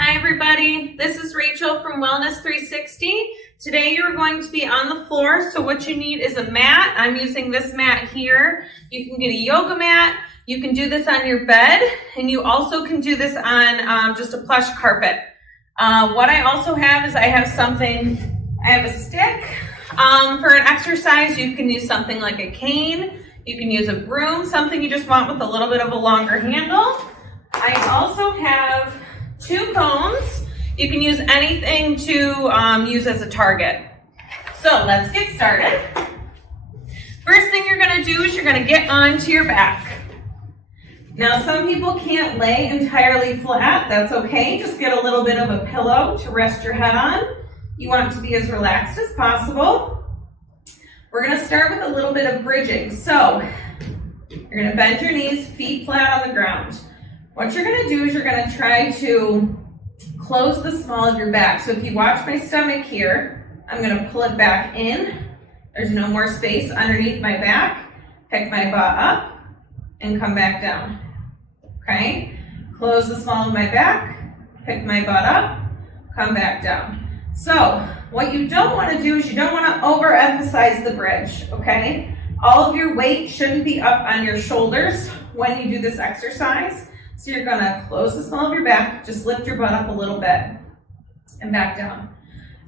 Hi everybody, this is Rachel from Wellness 360. Today you're going to be on the floor, so what you need is a mat. I'm using this mat here. You can get a yoga mat, you can do this on your bed, and you also can do this on just a plush carpet. What I also have is I have a stick. For an exercise, you can use something like a cane, you can use a broom, something you just want with a little bit of a longer handle. I also have 2 cones. You can use anything to use as a target. So let's get started. First thing you're going to do is you're going to get onto your back. Now some people can't lay entirely flat. That's okay. Just get a little bit of a pillow to rest your head on. You want to be as relaxed as possible. We're going to start with a little bit of bridging. So you're going to bend your knees, feet flat on the ground. What you're going to do is you're going to try to close the small of your back. So if you watch my stomach here, I'm going to pull it back in. There's no more space underneath my back. Pick my butt up and come back down. Okay? Close the small of my back, pick my butt up, come back down. So what you don't want to do is you don't want to overemphasize the bridge. Okay? All of your weight shouldn't be up on your shoulders when you do this exercise. So you're going to close the small of your back, just lift your butt up a little bit and back down.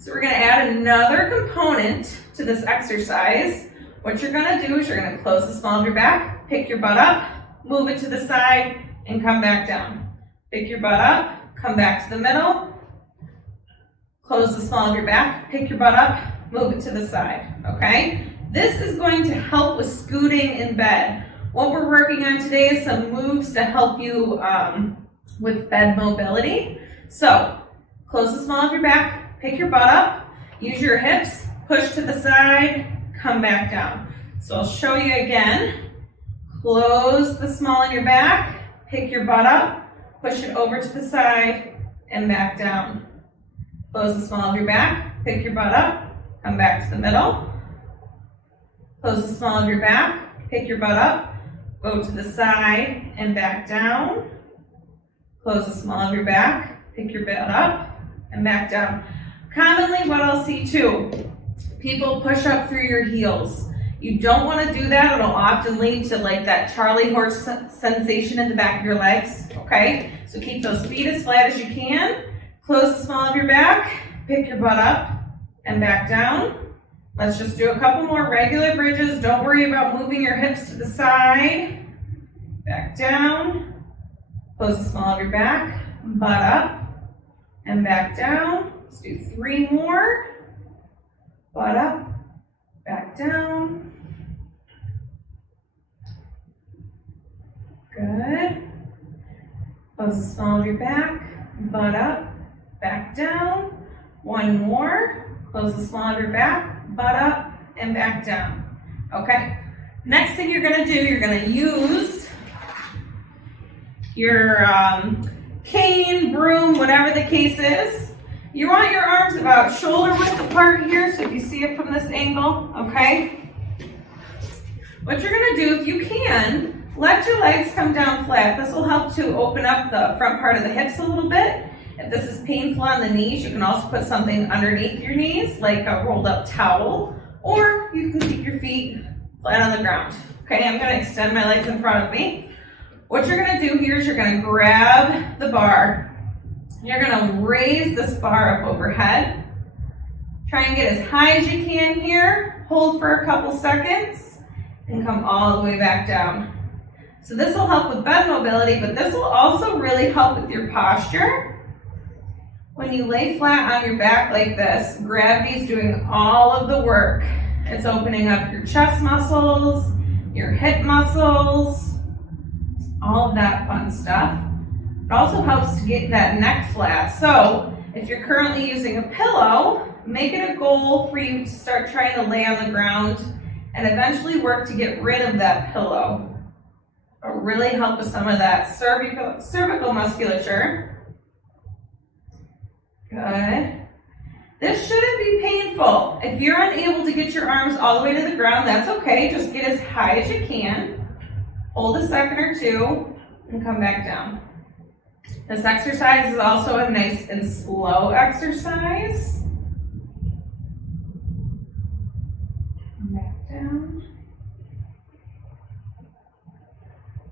So we're going to add another component to this exercise. What you're going to do is you're going to close the small of your back, pick your butt up, move it to the side, and come back down. Pick your butt up, come back to the middle, close the small of your back, pick your butt up, move it to the side, okay? This is going to help with scooting in bed. What we're working on today is some moves to help you with bed mobility. So, close the small of your back, pick your butt up, use your hips, push to the side, come back down. So I'll show you again. Close the small of your back, pick your butt up, push it over to the side, and back down. Close the small of your back, pick your butt up, come back to the middle. Close the small of your back, pick your butt up, go to the side and back down. Close the small of your back, pick your butt up and back down. Commonly what I'll see too, people push up through your heels. You don't want to do that. It'll often lead to like that Charlie horse sensation in the back of your legs, okay? So keep those feet as flat as you can. Close the small of your back, pick your butt up and back down. Let's just do a couple more regular bridges. Don't worry about moving your hips to the side. Back down. Close the small of your back, butt up, and back down. Let's do 3 more. Butt up, back down. Good. Close the small of your back, butt up, back down. 1 more. Close the small of your back, butt up, and back down. Okay. Next thing you're going to do, you're going to use your cane, broom, whatever the case is. You want your arms about shoulder width apart here, so if you see it from this angle, okay? What you're going to do, if you can, let your legs come down flat. This will help to open up the front part of the hips a little bit. If this is painful on the knees, you can also put something underneath your knees, like a rolled up towel, or you can keep your feet flat on the ground. Okay, I'm going to extend my legs in front of me. What you're going to do here is you're going to grab the bar. You're going to raise this bar up overhead. Try and get as high as you can here. Hold for a couple seconds and come all the way back down. So this will help with bed mobility, but this will also really help with your posture. When you lay flat on your back like this, gravity is doing all of the work. It's opening up your chest muscles, your hip muscles, all of that fun stuff. It also helps to get that neck flat. So if you're currently using a pillow, make it a goal for you to start trying to lay on the ground and eventually work to get rid of that pillow. It'll really help with some of that cervical musculature. Good. This shouldn't be painful. If you're unable to get your arms all the way to the ground, that's okay. Just get as high as you can. Hold a second or two and come back down. This exercise is also a nice and slow exercise. Back down.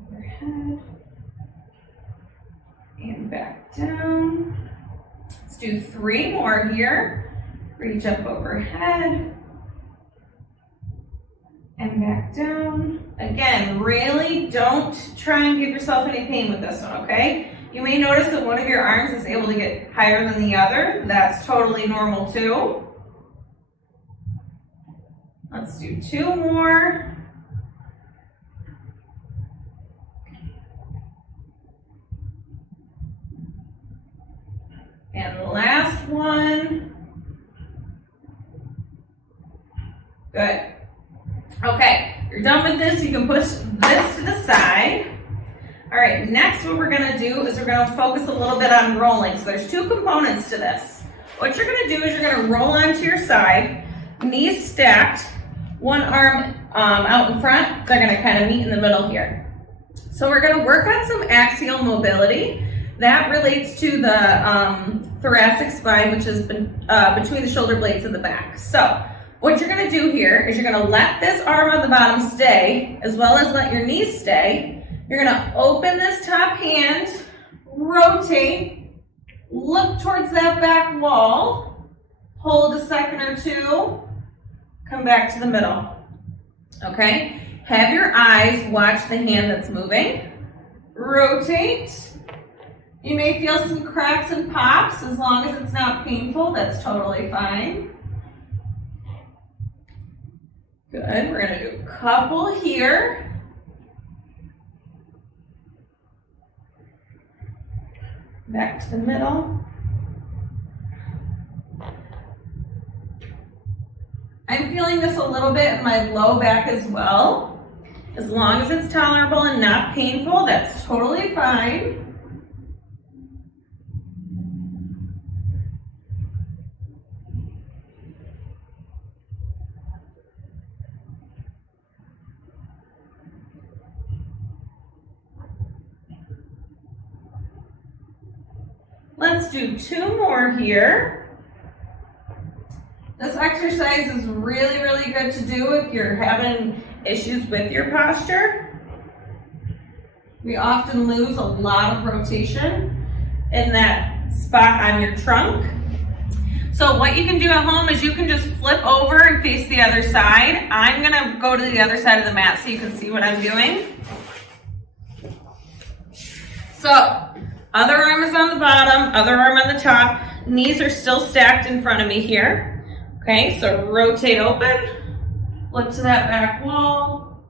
Overhead. And back down. Let's do 3 more here. Reach up overhead. And back down. Again, really don't try and give yourself any pain with this one, okay? You may notice that one of your arms is able to get higher than the other. That's totally normal too. Let's do 2 more. And the last one. Good. Okay, you're done with this. You can push this to the side. All right, next what we're gonna do is we're gonna focus a little bit on rolling. So there's 2 components to this. What you're gonna do is you're gonna roll onto your side, knees stacked, one arm out in front. They're gonna kind of meet in the middle here. So we're gonna work on some axial mobility. That relates to the thoracic spine, which is between the shoulder blades and the back. So what you're gonna do here is you're gonna let this arm on the bottom stay, as well as let your knees stay. You're gonna open this top hand, rotate, look towards that back wall, hold a second or 2, come back to the middle, okay? Have your eyes watch the hand that's moving, rotate. You may feel some cracks and pops. As long as it's not painful, that's totally fine. Good, we're gonna do a couple here. Back to the middle. I'm feeling this a little bit in my low back as well. As long as it's tolerable and not painful, that's totally fine. Let's do 2 more here. This exercise is really, really good to do if you're having issues with your posture. We often lose a lot of rotation in that spot on your trunk. So what you can do at home is you can just flip over and face the other side. I'm gonna go to the other side of the mat so you can see what I'm doing. So, other arm is on the bottom, other arm on the top. Knees are still stacked in front of me here. Okay, so rotate open, look to that back wall,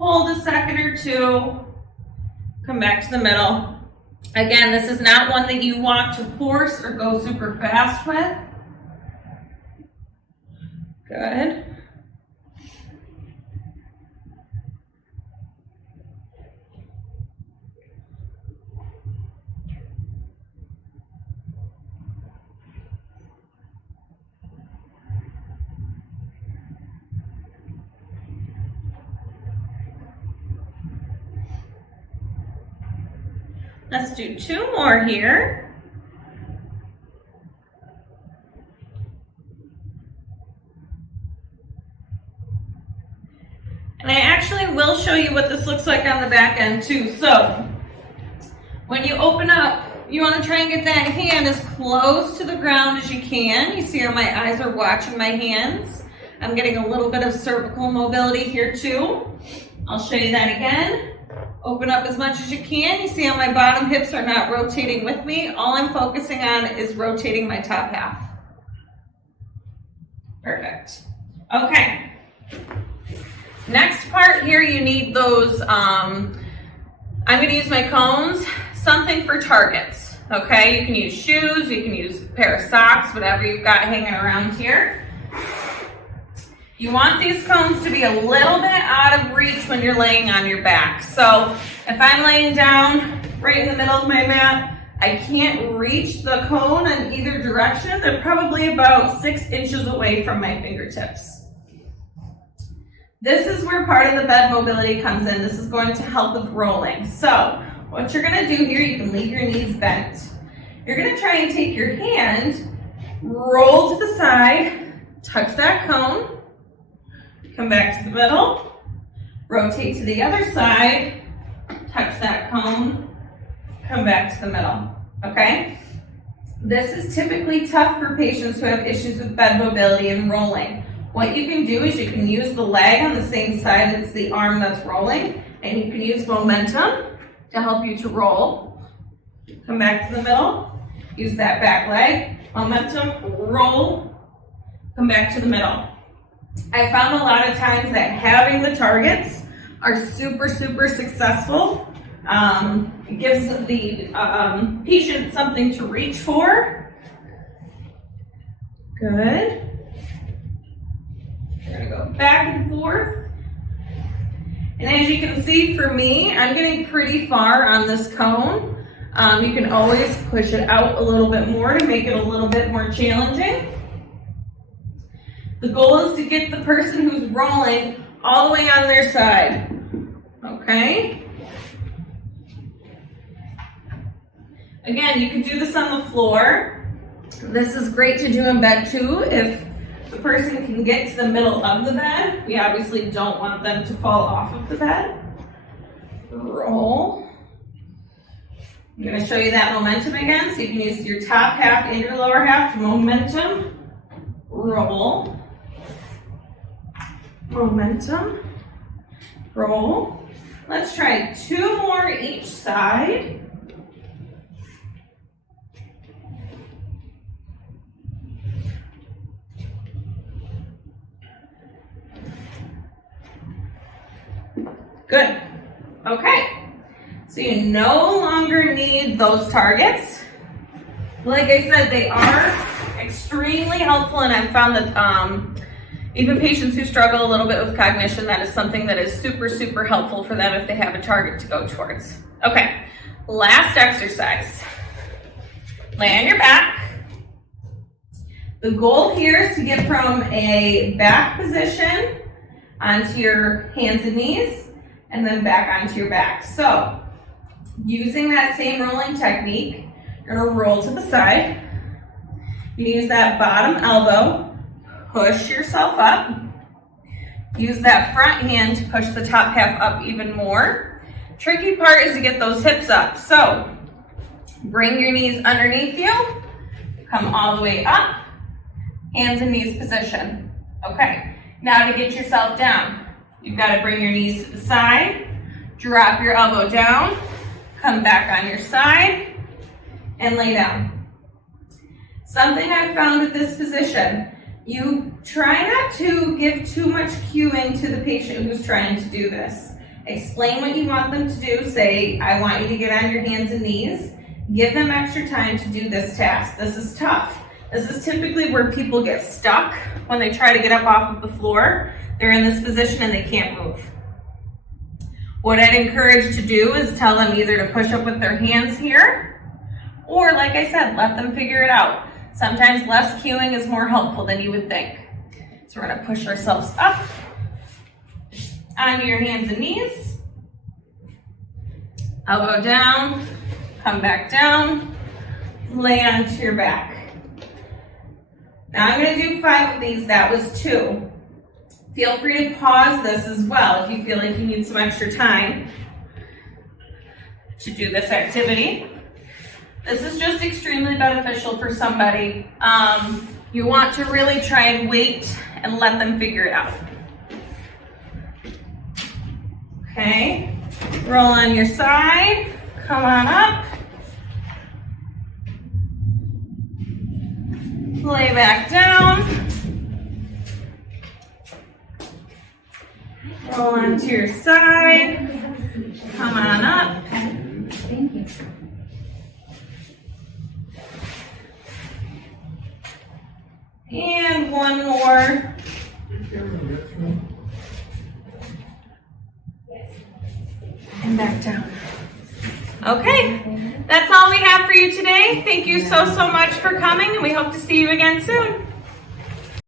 hold a second or 2, come back to the middle. Again, this is not one that you want to force or go super fast with. Good. Let's do 2 more here. And I actually will show you what this looks like on the back end too. So when you open up, you want to try and get that hand as close to the ground as you can. You see how my eyes are watching my hands. I'm getting a little bit of cervical mobility here too. I'll show you that again. Open up as much as you can. You see how my bottom hips are not rotating with me. All I'm focusing on is rotating my top half. Perfect. Okay. Next part here, you need those, I'm going to use my cones, something for targets. Okay, you can use shoes, you can use a pair of socks, whatever you've got hanging around here. You want these cones to be a little bit out of reach when you're laying on your back. So if I'm laying down right in the middle of my mat, I can't reach the cone in either direction. They're probably about 6 inches away from my fingertips. This is where part of the bed mobility comes in. This is going to help with rolling. So what you're gonna do here, you can leave your knees bent. You're gonna try and take your hand, roll to the side, touch that cone, come back to the middle, rotate to the other side, touch that cone, come back to the middle, okay? This is typically tough for patients who have issues with bed mobility and rolling. What you can do is you can use the leg on the same side as the arm that's rolling, and you can use momentum to help you to roll. Come back to the middle, use that back leg, momentum, roll, come back to the middle. I found a lot of times that having the targets are super, super successful. It gives the patient something to reach for. Good. We're gonna go back and forth. And as you can see, for me, I'm getting pretty far on this cone. You can always push it out a little bit more to make it a little bit more challenging. The goal is to get the person who's rolling all the way on their side, okay? Again, you can do this on the floor. This is great to do in bed too. If the person can get to the middle of the bed, we obviously don't want them to fall off of the bed. Roll. I'm going to show you that momentum again, so you can use your top half and your lower half. Momentum, roll, momentum, roll. Let's try 2 more each side. Good. Okay. So you no longer need those targets. Like I said, they are extremely helpful, and I've found that even patients who struggle a little bit with cognition, that is something that is super, super helpful for them if they have a target to go towards. Okay, last exercise. Lay on your back. The goal here is to get from a back position onto your hands and knees, and then back onto your back. So, using that same rolling technique, you're gonna roll to the side. You use that bottom elbow, push yourself up. Use that front hand to push the top half up even more. Tricky part is to get those hips up. So, bring your knees underneath you, come all the way up, hands and knees position. Okay, now to get yourself down, you've got to bring your knees to the side, drop your elbow down, come back on your side, and lay down. Something I've found with this position, you try not to give too much cueing to the patient who's trying to do this. Explain what you want them to do. Say, I want you to get on your hands and knees. Give them extra time to do this task. This is tough. This is typically where people get stuck when they try to get up off of the floor. They're in this position and they can't move. What I'd encourage to do is tell them either to push up with their hands here, or like I said, let them figure it out. Sometimes less cueing is more helpful than you would think. So we're gonna push ourselves up onto your hands and knees, elbow down, come back down, lay onto your back. Now I'm gonna do 5 of these, that was 2. Feel free to pause this as well if you feel like you need some extra time to do this activity. This is just extremely beneficial for somebody. You want to really try and wait and let them figure it out. Okay, roll on your side, come on up. Lay back down. Roll onto your side. Come on up. Thank you. And one more. And back down. Okay, that's all we have for you today. Thank you so much for coming, and we hope to see you again soon.